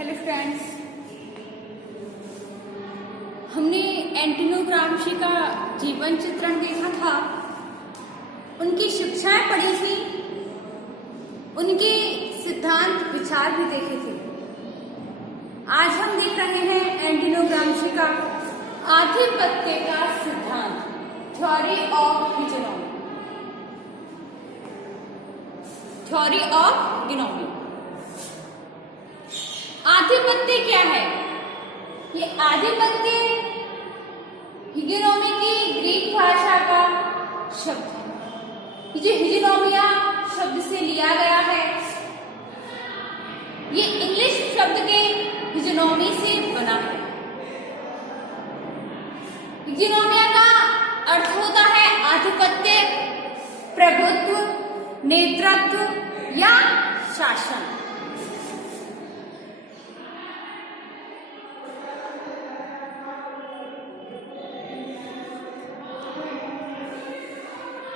Hello friends, हमने Antonio Gramsci का जीवन चित्रण देखा था, उनकी शिक्षाएं पढ़ी थी, उनके सिद्धांत विचार भी देखे थे। आज हम देख रहे हैं एंटोनियो ग्राम्शी का आधिपत्य का सिद्धांत, theory of hegemony. Theory of hegemony. आधिपत्य क्या है? ये आधिपत्य हीजेमोनी की ग्रीक भाषा का शब्द है। ये जो हीजेमोनिया शब्द से लिया गया है, ये इंग्लिश शब्द के हीजेमोनी से बना है। हीजेमोनिया का अर्थ होता है आधिपत्य, प्रभुत्व, नेतृत्व या शासन।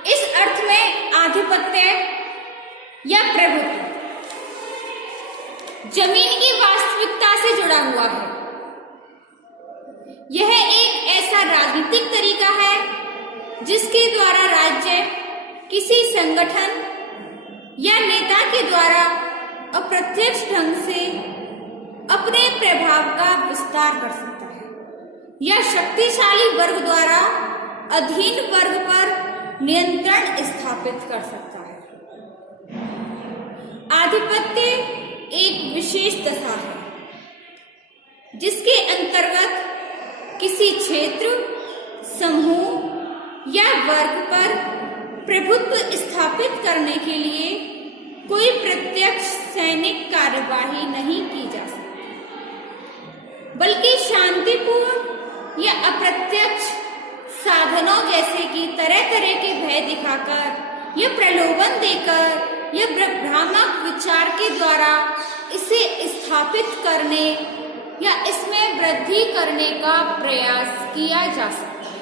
इस अर्थ में आधिपत्य या प्रभुत्व जमीन की वास्तविकता से जुड़ा हुआ है। यह एक ऐसा राजनीतिक तरीका है जिसके द्वारा राज्य किसी संगठन या नेता के द्वारा अप्रत्यक्ष ढंग से अपने प्रभाव का विस्तार कर सकता है या शक्तिशाली वर्ग द्वारा अधीन वर्ग पर नियंत्रण स्थापित कर सकता है। आधिपत्य एक विशेष दशा है जिसके अंतर्गत किसी क्षेत्र, समूह या वर्ग पर प्रभुत्व स्थापित करने के लिए कोई प्रत्यक्ष सैनिक कार्यवाही नहीं की जा सकती, बल्कि शांतिपूर्ण या अप्रत्यक्ष साधनों जैसे कि तरह तरह के भय दिखाकर या प्रलोभन देकर या भ्रामक विचार के द्वारा इसे स्थापित करने या इसमें वृद्धि करने का प्रयास किया जा सकता है।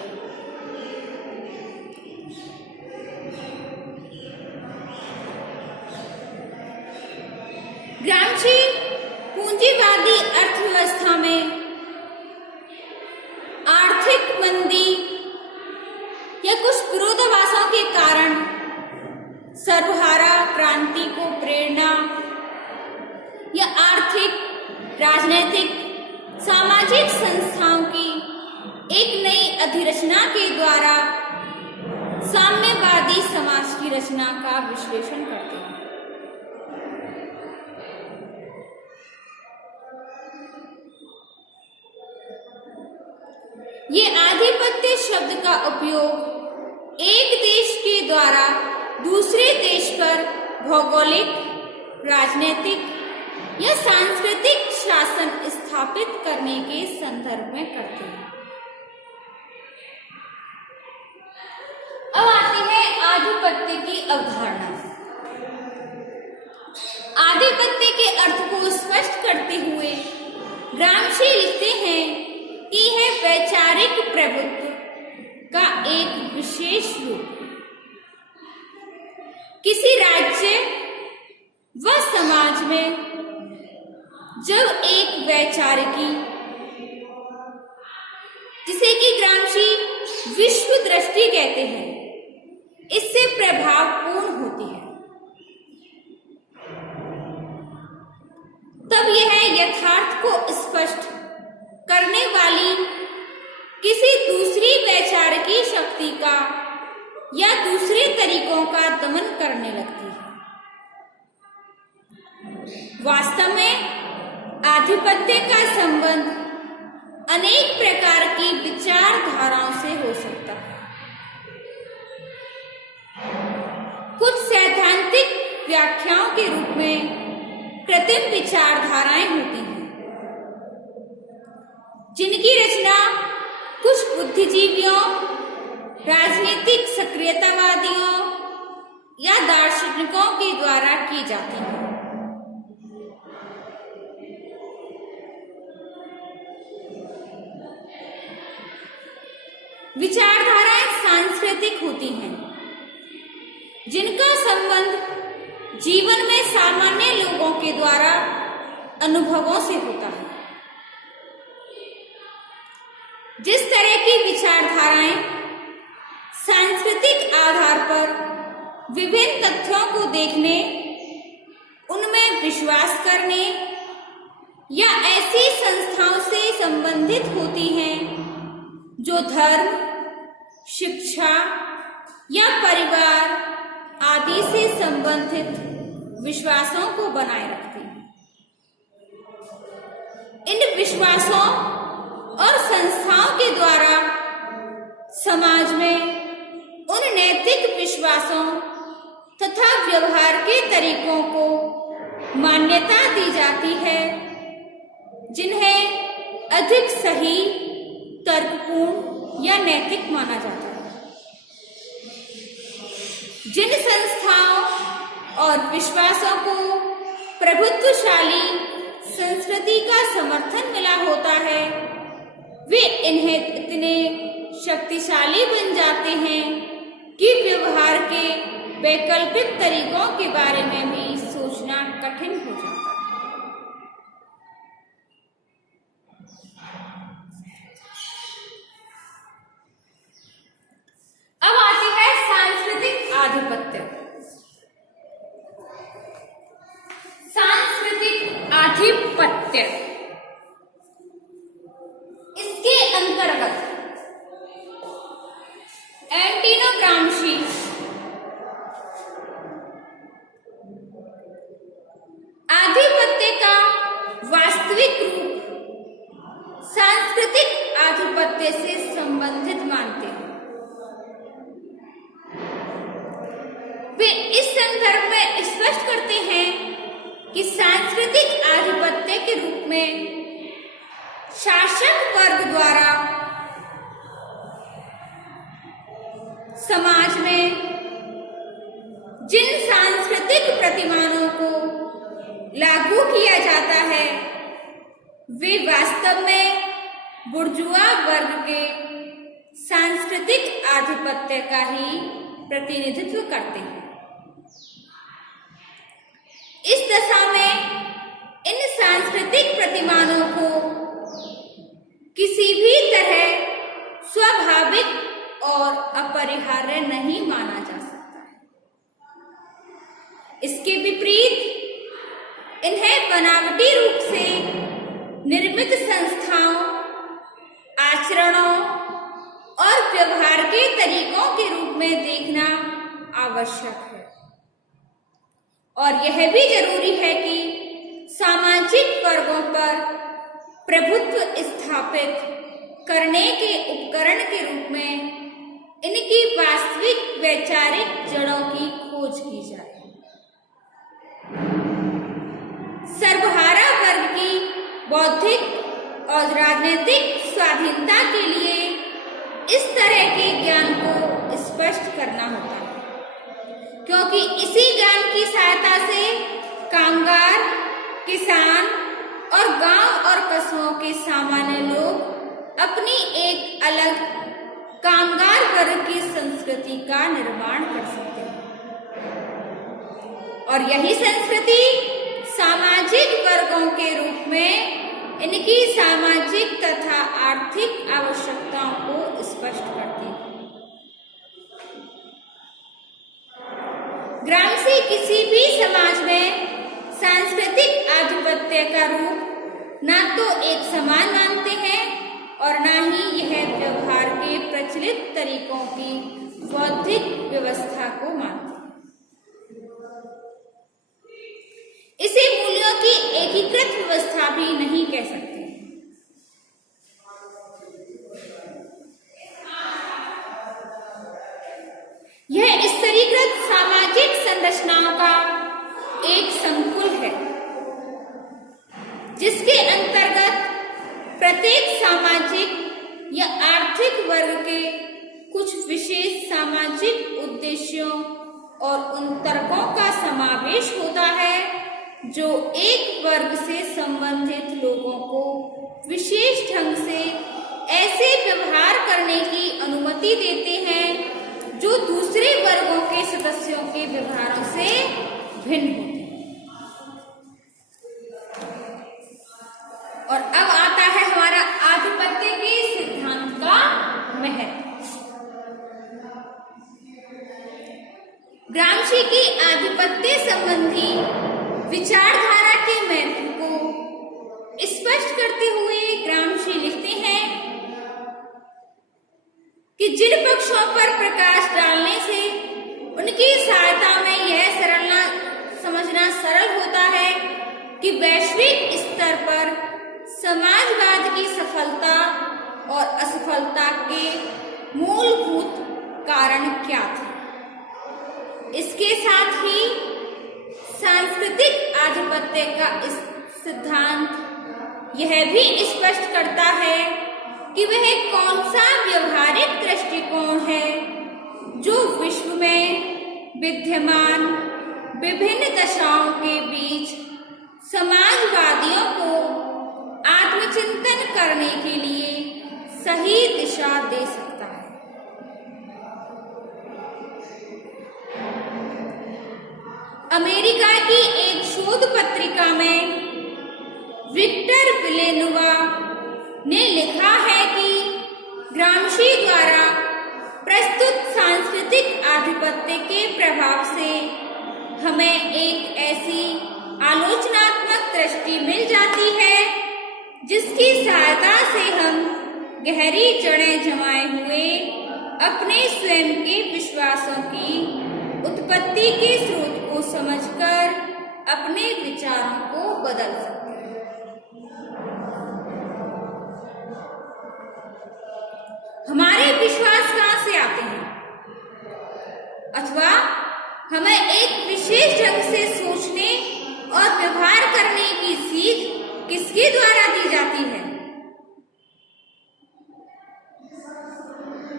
ग्राम्शी पूंजीवादी अर्थव्यवस्था में आर्थिक मंदी या कुछ विरोधाभासों के कारण सर्वहारा क्रांति को प्रेरणा या आर्थिक, राजनैतिक, सामाजिक संस्थाओं की एक नई अधिरचना के द्वारा साम्यवादी समाज की रचना का विश्लेषण करते हैं। ये आधिपत्य शब्द का उपयोग एक देश के द्वारा दूसरे देश पर भौगोलिक, राजनीतिक या सांस्कृतिक शासन स्थापित करने के संदर्भ में करते हैं। अब आती है आधिपत्य की अवधारणा। आधिपत्य के अर्थ को स्पष्ट करते हुए ग्राम्शी लिखते हैं कि यह वैचारिक प्रभुत्व का एक विशेष रूप है। किसी राज्य व समाज में जब एक वैचारिकी, जिसे कि ग्राम्शी विश्व दृष्टि कहते हैं, इससे प्रभावपूर्ण होती है, तब यह यथार्थ को स्पष्ट करने वाली किसी दूसरी वैचारिकी शक्ति का या दूसरे तरीकों का दमन करने लगती है। वास्तव में आधिपत्य का संबंध अनेक प्रकार की विचारधाराओं से हो सकता है। कुछ सैद्धांतिक व्याख्याओं के रूप में कृत्रिम विचारधाराएं होती हैं, जिनकी रचना कुछ बुद्धिजीवियों, राजनीतिक सक्रियतावादियों या दार्शनिकों के द्वारा की जाती है। विचारधाराएं सांस्कृतिक होती हैं, जिनका संबंध जीवन में सामान्य लोगों के द्वारा अनुभवों से होता है। जिस तरह की विचारधाराएं सांस्कृतिक आधार पर विभिन्न तथ्यों को देखने, उनमें विश्वास करने या ऐसी संस्थाओं से संबंधित होती हैं जो धर्म, शिक्षा या परिवार आदि से संबंधित विश्वासों को बनाए रखती हैं। इन विश्वासों और संस्थाओं के द्वारा समाज में उन नैतिक विश्वासों तथा व्यवहार के तरीकों को मान्यता दी जाती है जिन्हें अधिक सही, तर्कपूर्ण या नैतिक माना जाता है। जिन संस्थाओं और विश्वासों को प्रभुत्वशाली संस्कृति का समर्थन मिला होता है, वे इन्हें इतने शक्तिशाली बन जाते हैं कि व्यवहार के वैकल्पिक तरीकों के बारे में भी सोचना कठिन हो जाता है। अब आती है सांस्कृतिक आधिपत्य। सांस्कृतिक आधिपत्य, इसके अंतर्गत एंटोनियो ग्राम्शी आधिपत्य का वास्तविक रूप सांस्कृतिक आधिपत्य से संबंधित मानते हैं। वे इस संदर्भ में स्पष्ट करते हैं कि सांस्कृतिक आधिपत्य के रूप में शासक वर्ग द्वारा समाज में जिन सांस्कृतिक प्रतिमानों को लागू किया जाता है, वे वास्तव में बुर्जुआ वर्ग के सांस्कृतिक आधिपत्य का ही प्रतिनिधित्व करते हैं। इस दशा में इन सांस्कृतिक प्रतिमानों को किसी भी तरह स्वाभाविक और अपरिहार्य नहीं माना जा सकता है। इसके विपरीत इन्हें बनावटी रूप से निर्मित संस्थाओं, आचरणों और व्यवहार के तरीकों के रूप में देखना आवश्यक है। और यह भी जरूरी है कि सामाजिक वर्गों पर प्रभुत्व स्थापित करने के उपकरण के रूप में इनकी वास्तविक वैचारिक जड़ों की खोज की जाए। सर्वहारा वर्ग की बौद्धिक और राजनीतिक स्वाधीनता के लिए इस तरह के ज्ञान को स्पष्ट करना होता है, क्योंकि इसी ज्ञान की सहायता से कामगार, किसान और गांव और कस्बों के सामान्य लोग अपनी एक अलग कामगार वर्ग की संस्कृति का निर्माण कर सकते हैं। और यही संस्कृति सामाजिक वर्गों के रूप में इनकी सामाजिक तथा आर्थिक आवश्यकताओं को स्पष्ट करती है। ग्राम्शी किसी भी समाज में सांस्कृतिक आधिपत्य का रूप न तो एक समान मानते हैं और न ही यह व्यवहार के प्रचलित तरीकों की बौद्धिक व्यवस्था को मानते हैं। इसे मूल्यों की एकीकृत व्यवस्था भी नहीं कह सकते। यह स्तरीकृत सामाजिक संरचनाओं का एक संकुल है जिसके अंतर्गत प्रत्येक सामाजिक या आर्थिक वर्ग के कुछ विशेष सामाजिक उद्देश्यों और उन तर्कों का समावेश होता है जो एक वर्ग से संबंधित लोगों को विशेष ढंग से ऐसे व्यवहार करने की अनुमति देते हैं जो दूसरे वर्गों के सदस्यों के व्यवहारों से भिन्न होते हैं। आधिपत्य संबंधी विचारधारा के महत्व को स्पष्ट करते हुए ग्रामशी लिखते हैं कि जिन पक्षों पर प्रकाश डालने से उनकी सहायता में यह समझना सरल होता है कि वैश्विक स्तर पर समाजवाद की सफलता और असफलता के मूलभूत कारण क्या थे। इसके साथ ही सांस्कृतिक आधिपत्य का इस सिद्धांत यह भी स्पष्ट करता है कि वह कौन सा व्यवहारिक दृष्टिकोण है जो विश्व में विद्यमान विभिन्न दशाओं के बीच समाजवादियों को आत्मचिंतन करने के लिए सही दिशा दे सकता है। अमेरिका की एक शोध पत्रिका में विक्टर विलेनुवा ने लिखा है कि ग्रामशी द्वारा प्रस्तुत सांस्कृतिक आधिपत्य के प्रभाव से हमें एक ऐसी आलोचनात्मक दृष्टि मिल जाती है जिसकी सहायता से हम गहरी जड़ें जमाए हुए अपने स्वयं के विश्वासों की उत्पत्ति के स्रोत को समझकर अपने विचारों को बदल सकते हैं। हमारे विश्वास कहाँ से आते हैं, अथवा हमें एक विशेष ढंग से सोचने और व्यवहार करने की सीख किसके द्वारा दी जाती है?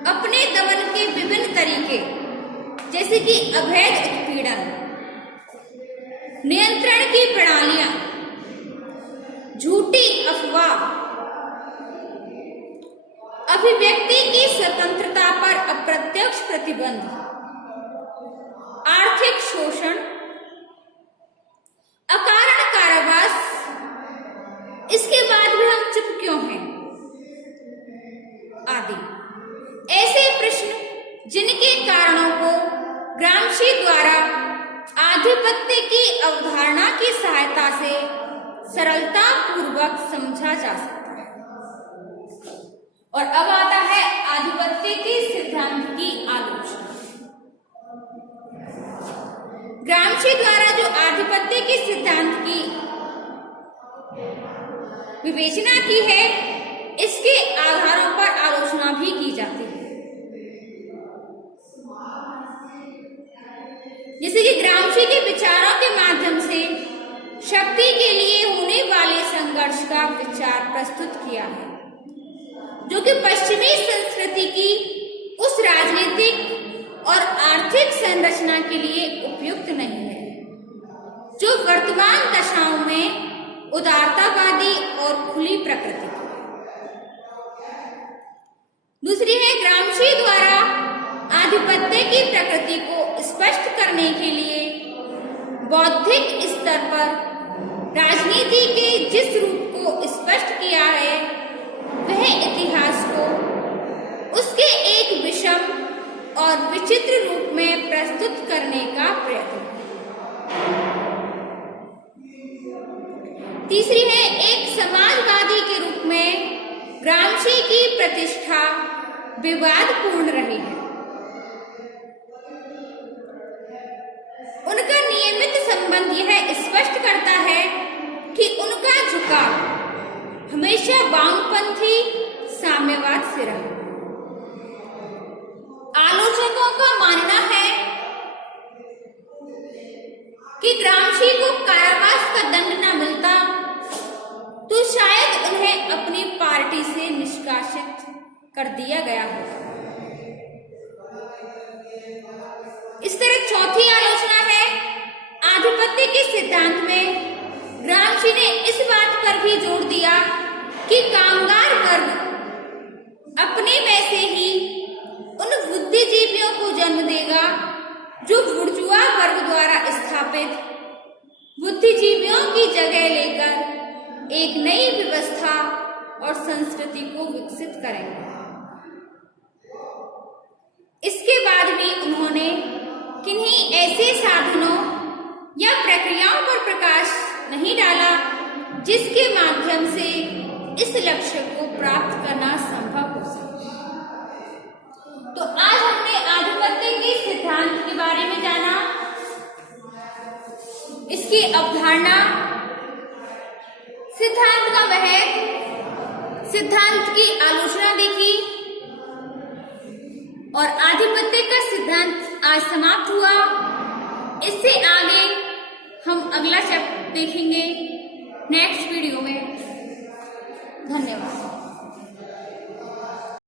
अपने दमन के विभिन्न तरीके, जैसे कि अवैध उत्पीड़न, नियंत्रण की प्रणालियां, झूठी अफवाह, अभिव्यक्ति की स्वतंत्रता पर अप्रत्यक्ष प्रतिबंध, आर्थिक शोषण, अकारण कारावास, इसके बाद भी हम चुप क्यों हैं, आदि ऐसे प्रश्न जिनके कारणों को ग्रामशी द्वारा आधिपत्य की अवधारणा की सहायता से सरलता पूर्वक समझा जा सकता है। और अब आता है आधिपत्य के सिद्धांत की आलोचना। ग्रामशी द्वारा जो आधिपत्य के सिद्धांत की विवेचना की है, इसके आधारों पर आलोचना भी की जाती है। जैसे कि ग्रामशी के विचारों के माध्यम से शक्ति के लिए होने वाले संघर्ष का विचार प्रस्तुत किया है, जो कि पश्चिमी संस्कृति की उस राजनीतिक और आर्थिक संरचना के लिए उपयुक्त नहीं है जो वर्तमान दशाओं में उदारतावादी और खुली प्रकृति की है। दूसरी है ग्रामशी द्वारा आधिपत्य की प्रकृति को स्पष्ट करने के लिए बौद्धिक स्तर पर राजनीति के जिस रूप को स्पष्ट किया है, वह इतिहास को उसके एक विषम और विचित्र रूप में प्रस्तुत करने का प्रयत्न है। तीसरी है एक समाजवादी के रूप में ग्रामशी की प्रतिष्ठा विवादपूर्ण रही है। उनका नियमित संबंध यह स्पष्ट करता है कि उनका झुकाव हमेशा वामपंथी साम्यवाद से रहा। आलोचकों का मानना है कि ग्रामशी को कारावास का दंड न मिलता तो शायद उन्हें अपनी पार्टी से निष्कासित कर दिया गया होता। इस तरह चौथी आलोचना है आधिपत्य के सिद्धांत में ग्रामशी ने इस बात पर भी जोर दिया कि कामगार वर्ग अपने में से ही उन बुद्धिजीवियों को जन्म देगा जो बुर्जुआ वर्ग द्वारा स्थापित बुद्धिजीवियों की जगह लेकर एक नई व्यवस्था और संस्कृति को विकसित करेंगे। इसके बाद भी उन्होंने किन्हीं ऐसे साधनों या प्रक्रियाओं पर प्रकाश नहीं डाला जिसके माध्यम से इस लक्ष्य को प्राप्त करना संभव हो सके। तो आज हमने आधिपत्य के सिद्धांत के बारे में जाना, इसकी अवधारणा, सिद्धांत का महत्व, सिद्धांत की आलोचना देखी और आधिपत्य का सिद्धांत आज समाप्त हुआ। इससे आगे हम अगला चैप्टर देखेंगे नेक्स्ट वीडियो में। धन्यवाद।